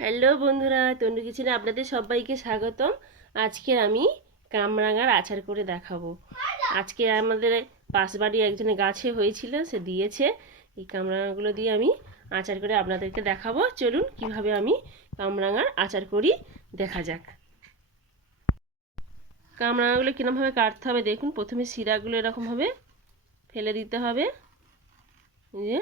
Hello বন্ধুরা, তনু কিচেনে আপনাদের সবাইকে স্বাগতম। আজকে আমি কামরাঙার আচার করে দেখাবো। আজকে আমাদের পাশ বাড়ি একজনের গাছে হয়েছিল, সে দিয়েছে। এই কামরাঙাগুলো দিয়ে আমি আচার করে আপনাদেরকে দেখাবো। চলুন কিভাবে আমি কামরাঙার আচার করি দেখা যাক। কামরাঙাগুলো কীরকমভাবে কাটতে হবে দেখুন। প্রথমে শিরাগুলো এরকমভাবে ফেলে দিতে হবে। এই যে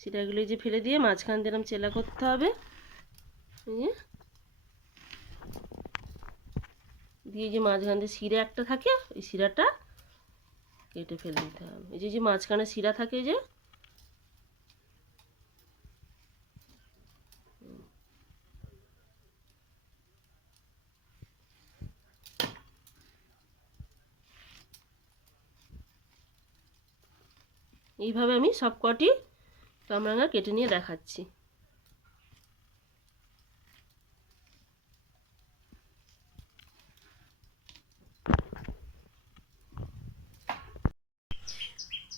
শিরাগুলো যে ফেলে দিয়ে মাঝখান দিয়ে এরকম চেলা করতে হবে। দিয়ে যে মাঝখান দিয়ে শিরা একটা থাকে, ওই শিরাটা কেটে ফেলে দিতে হবে। এই যে মাঝখানে শিরা থাকে, যে এইভাবে আমি সব কটি কামরাঙা কেটে নিয়ে দেখাচ্ছি।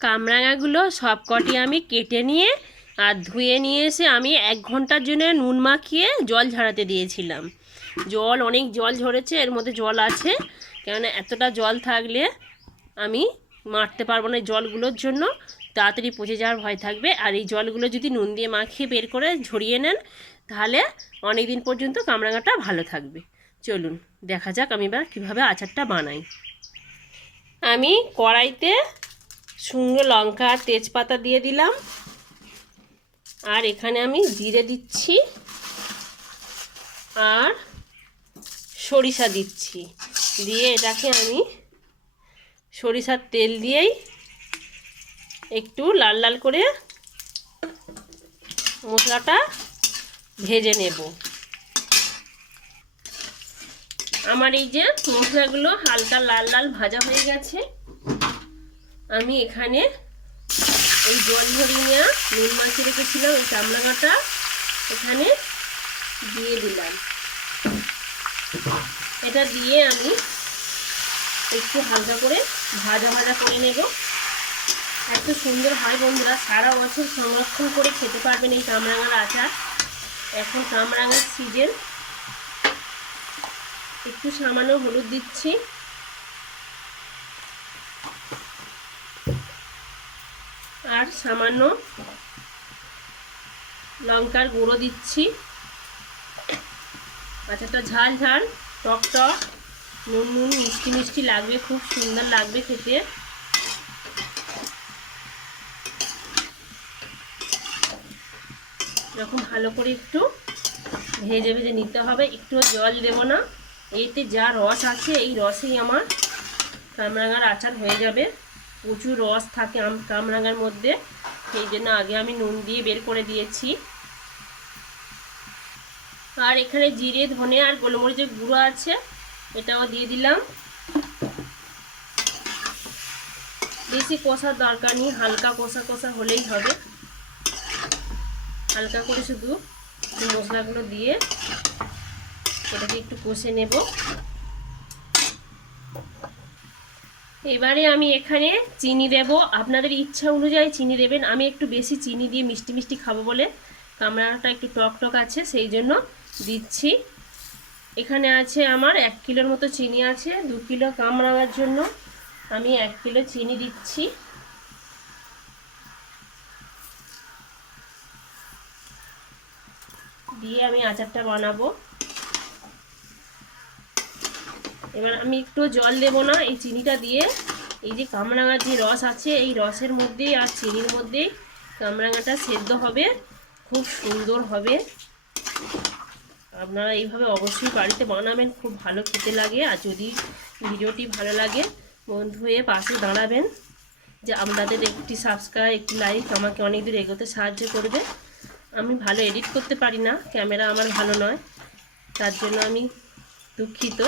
কামরাঙাগুলো সব কটি আমি কেটে নিয়ে আর ধুয়ে নিয়ে এসে আমি 1 ঘন্টার জন্য নুন মাখিয়ে জল ঝরাতে দিয়েছিলাম। অনেক জল ঝরেছে, এর মধ্যে জল আছে, কেননা এতটা জল থাকলে আমি মারতে পারবো না। এই জলগুলোর জন্য তাড়াতাড়ি পচে যাওয়ার ভয় থাকবে। আর এই জলগুলো যদি নুন দিয়ে মাখিয়ে বের করে ঝরিয়ে নেন, তাহলে অনেক দিন পর্যন্ত কামরাঙাটা ভালো থাকবে। চলুন দেখা যাক আমি এবার কীভাবে আচারটা বানাই। আমি কড়াইতে শুকনো লঙ্কা আর তেজপাতা দিয়ে দিলাম, আর এখানে আমি জিরে দিচ্ছি আর সরিষা দিচ্ছি। দিয়ে এটাকে আমি সরিষার তেল দিয়েই একটু লাল লাল করে মশলাটা ভেজে নেব। আমার এই যে মশলাগুলো হালকা লাল লাল ভাজা হয়ে গেছে, আমি এখানে এই জল ঝরিয়ে নেওয়া নুন মাখিয়ে রেখেছিলাম এই কামরাঙাটা এখানে দিয়ে দিলাম। এটা দিয়ে আমি একটু হালকা করে ভাজা ভাজা করে নেব। এত সুন্দর হয় বন্ধুরা, সারা বছর সংরক্ষণ করে খেতে পারবেন এই কামরাঙার আচার। এখন কামরাঙার সিজন। একটু সামান্য হলুদ দিচ্ছি, আর সামান্য লঙ্কার গুঁড়ো দিচ্ছি। আচারটা ঝাল ঝাল টক টক নুন নুন মিষ্টি মিষ্টি লাগবে, খুব সুন্দর লাগবে খেতে। এরকম ভালো করে একটু ভেজে ভেজে নিতে হবে। একটু জল দেব না, এতে যা রস আছে এই রসেই আমার কামরাঙার আচার হয়ে যাবে। প্রচুর রস থাকে কামরাঙার মধ্যে, সেই জন্য আগে আমি নুন দিয়ে বের করে দিয়েছি। আর এখানে জিরে ধনে আর গোলমরিচের গুঁড়ো আছে, এটাও দিয়ে দিলাম। বেশি কষার দরকার নেই, হালকা কষা কষা হলেই হবে। হালকা করে শুধু মশলাগুলো দিয়ে এটাকে একটু কষে নেব। এবারে আমি এখানে চিনি দেব, আপনাদের ইচ্ছা অনুযায়ী চিনি দেবেন। আমি একটু বেশি চিনি দিয়ে মিষ্টি মিষ্টি খাবো বলে, কামরাঙাটা একটু টক টক আছে সেই জন্য দিচ্ছি। এখানে আছে আমার 1 কিলোর মতো চিনি আছে। 2 কিলো কামরাঙার জন্য আমি 1 কিলো চিনি দিচ্ছি। দিয়ে আমি আচারটা বানাবো। এবার আমি একটু জল দেব না, এই চিনিটা দিয়ে এই যে কামরাঙার যে রস আছে এই রসের মধ্যেই আর চিনির মধ্যেই কামরাঙাটা সেদ্ধ হবে, খুব সুন্দর হবে। আপনারা এইভাবে অবশ্যই বাড়িতে বানাবেন, খুব ভালো খেতে লাগে। আর যদি ভিডিওটি ভালো লাগে বন্ধু হয়ে পাশে দাঁড়াবেন, যে আপনাদের একটি সাবস্ক্রাইব একটি লাইক আমাকে অনেক দূর এগোতে সাহায্য করবে। আমি ভালো এডিট করতে পারি না, ক্যামেরা আমার ভালো নয়, তার জন্য আমি দুঃখিত।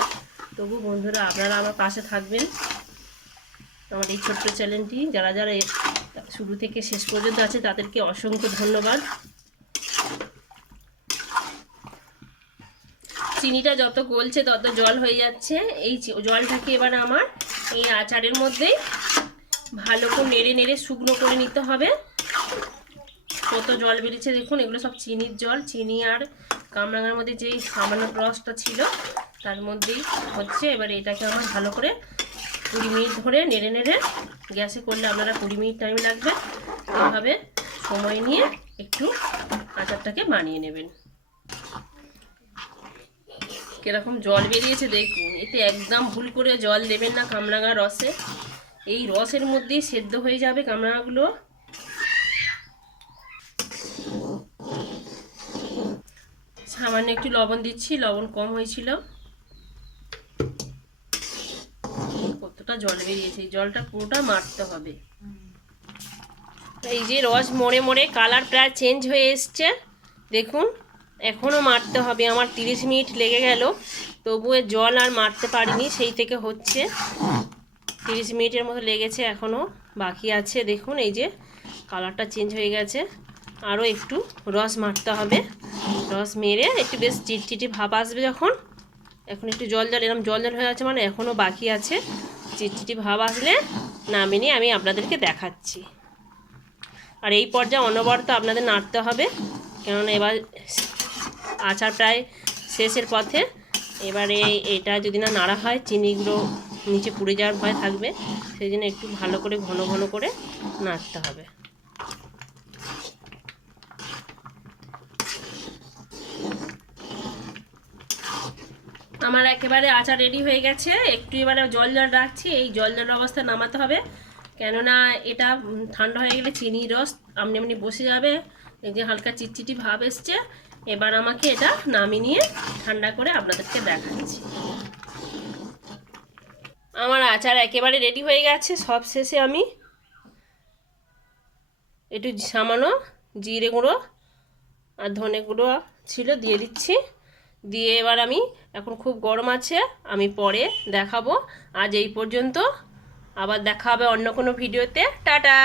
তবু বন্ধুরা আপনারা আমার পাশে থাকবেন। আমার এই ছোট্ট চ্যানেলটি যারা যারা শুরু থেকে শেষ পর্যন্ত আছে তাদেরকে অসংখ্য ধন্যবাদ। চিনিটা যত গলছে তত জল হয়ে যাচ্ছে। এই জলটাকে এবার আমার এই আচারের মধ্যে ভালো করে নেড়ে নেড়ে শুকনো করে নিতে হবে। কত জল বেরিয়েছে দেখুন। এগুলো সব চিনির জল, চিনি আর কামরাঙার মধ্যে যেই সামান্য রসটা ছিল তার মধ্যেই হচ্ছে। এবারে এটাকে আমার ভালো করে 20 মিনিট ধরে নেড়ে নেড়ে, গ্যাসে করলে আপনারা 20 মিনিট টাইম লাগবে, এভাবে সময় নিয়ে একটু আচারটাকে বানিয়ে নেবেন। কিরকম জল বেরিয়েছে দেখুন। এতে একদম ভুল করে জল দেবেন না কামরাঙা রসে, এই রসের মধ্যেই সেদ্ধ হয়ে যাবে কামরাঙাগুলো। সামান্য একটু লবণ দিচ্ছি, লবণ কম হয়েছিল। কতটা জল বেরিয়েছে, এই জলটা পুরোটা মারতে হবে। এই যে রস মরে মরে কালার প্রায় চেঞ্জ হয়ে এসছে দেখুন, এখনও মারতে হবে। আমার 30 মিনিট লেগে গেল, তবুও জল আর মারতে পারিনি, সেই থেকে হচ্ছে। 30 মিনিটের মতো লেগেছে, এখনও বাকি আছে। দেখুন এই যে কালারটা চেঞ্জ হয়ে গেছে, আরও একটু রস মারতে হবে। রস মেরে একটু বেশ চিটচিটি ভাব আসবে যখন, এখন একটু জল জল এরকম জল জল হয়ে আছে, মানে এখনও বাকি আছে। চিটচিটি ভাব আসলে নামিয়ে নিয়ে আমি আপনাদেরকে দেখাচ্ছি। আর এই পর্যায়ে অনবরত আপনাদের নাড়তে হবে, কেননা এবার আচার প্রায় শেষের পথে। এবারে এটা যদি না নাড়া হয় চিনিগুলো নিচে পুড়ে যাওয়ার ভয় থাকবে, সেই জন্য একটু ভালো করে ঘন ঘন করে নাড়তে হবে। আমার একেবারে আচার রেডি হয়ে গেছে। একটু এবারে জল জল রাখছি, এই জল জল অবস্থায় নামাতে হবে, কেননা এটা ঠান্ডা হয়ে গেলে চিনির রস আমনি এমনি বসে যাবে। এই যে হালকা চিটচিটি ভাব এসছে, এবার আমাকে এটা নামিয়ে নিয়ে ঠান্ডা করে আপনাদেরকে দেখাচ্ছি। আমার আচার একেবারে রেডি হয়ে গেছে। সব শেষে আমি একটু সামান্য জিরে গুঁড়ো আর ধনে গুঁড়ো ছিল দিয়ে দিচ্ছি। দিয়ে এবার আমি, এখন খুব গরম আছে, আমি পরে দেখাবো। আজ এই পর্যন্ত, আবার দেখা হবে অন্য কোনো ভিডিওতে। টাটা।